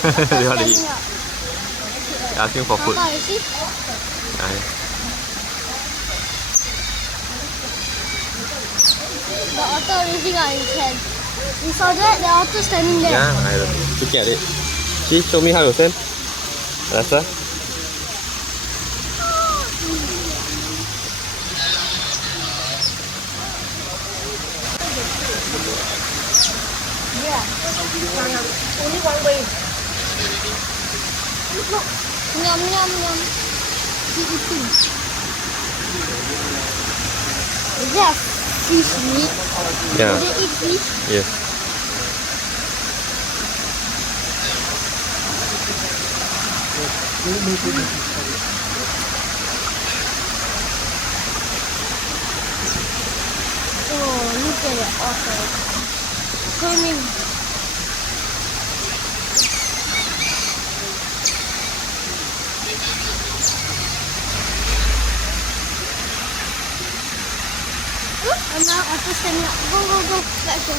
They want to eat. They're asking for food. Papa, you see? The otter raising out his hand. You saw that? The otter standing there. Yeah, I know. Looking at it. See, show me how you stand. Rasa? Yeah. Only one way. Look. Yum, yum, yum. He's eating. Is that fish meat? Yeah. Do they eat fish? Yes. Oh, look at the otter. Swimming. And now otter standing up. Go, go, go. Let's go.